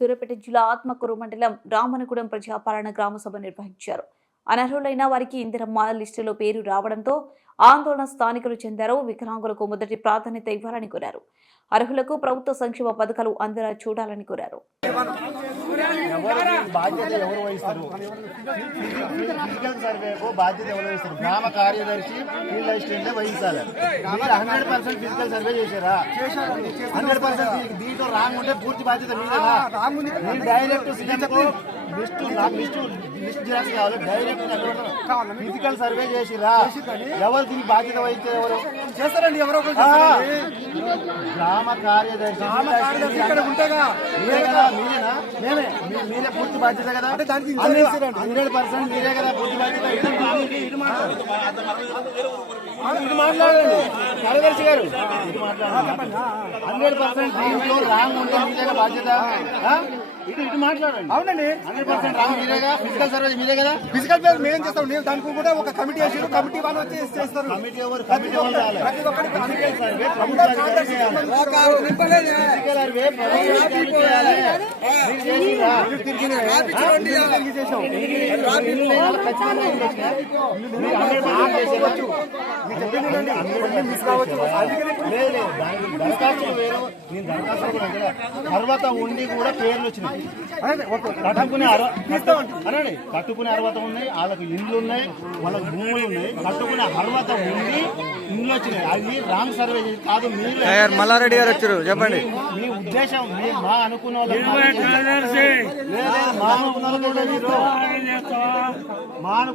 సూర్యాపేట జిల్లా ఆత్మకూరు మండలం రామనగూడెం ప్రజాపాలన గ్రామ సభ నిర్వహించారు. అనర్హులైన వారికి ఇందిరమ్మ లిస్టులో పేరు రావడంతో ఆందోళన స్థానికులు చెందారు వికలాంగులకు మొదటి ప్రాధాన్యత ఇవ్వాలని కోరారు అర్హులకు ప్రభుత్వ సంక్షేమ పథకాలు అందేలా చూడాలని కోరారు ఎవరు బాధ్యత ఎవరు వహిస్తారు ఫిజికల్ సర్వేకు బాధ్యత ఎవరు వహిస్తారు గ్రామ కార్యదర్శి ఫీల్డ్ అసిస్టెంట్ వహించాలి మీరు హండ్రెడ్ పర్సెంట్ ఫిజికల్ సర్వే చేశారా హండ్రెడ్ పర్సెంట్ దీంట్లో రాంగ్ ఉంటే పూర్తి బాధ్యత మీదేనా మీరు డైరెక్ట్ సీఎంకు లిస్ట్ లిస్ట్ లిస్ట్ జిరాక్స్ కావాలి డైరెక్ట్ ఫిజికల్ సర్వే చేసిరా? ఎవరు దీనికి బాధ్యత వహించే ఎవరు? చేస్తారండి ఎవరో. గ్రామ కార్యదర్శి. మీరే కదా మీరేనా? మేమే. మీరే పూర్తి బాధ్యత కదా. హండ్రెడ్ పర్సెంట్ మీరే కదా పూర్తి బాధ్యత. మాట్లాడండి. కార్యదర్శి గారు. హండ్రెడ్ పర్సెంట్ దీంట్లో రాంగ్ ఉంటే మీదే కదా బాధ్యత? ఇటు ఇటు మాట్లాడండి. అవునండి. హండ్రెడ్ పర్సెంట్ రాంగ్ మీరేగా ఫిజికల్ సర్వీస్ మీదే కదా? ఫిజికల్ పేరు మేము చేస్తాం? నేను దానికి కూడా ఒక కమిటీ వేసి కమిటీ వాళ్ళు వచ్చి చేస్తారు. కమిటీ ఎవరు? కమిటీ వాళ్ళు ఖచ్చితంగా నేను తర్వాత ఉండి కూడా పేర్లు వచ్చినాయి. కట్టుకునే అనండి కట్టుకునే అర్హత ఉన్నాయి వాళ్ళకి ఇండ్లు ఉన్నాయి వాళ్ళకి భూములు ఉన్నాయి. కట్టుకునే అర్హత ఉండి ఇండ్లు వచ్చినాయి. అవి రాంగ్ సర్వే కాదు మీరు మల్లారెడ్డి గారు వచ్చారు చెప్పండి. మీ- ఉద్దేశం మీ మా అనుకున్న మా అనుకున్న. మా అను-